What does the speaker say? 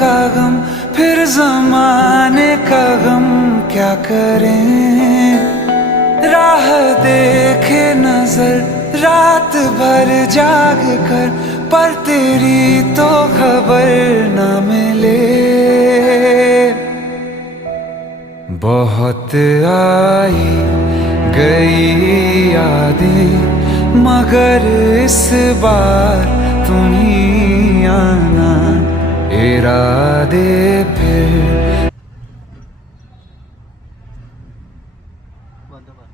का गम फिर जमाने का गम क्या करें। राह देखे नजर रात भर जाग कर, पर तेरी तो खबर न मिले। बहुत आई गई यादें मगर इस बार तुम ही आना, इरादे फिर বন্ধ কর।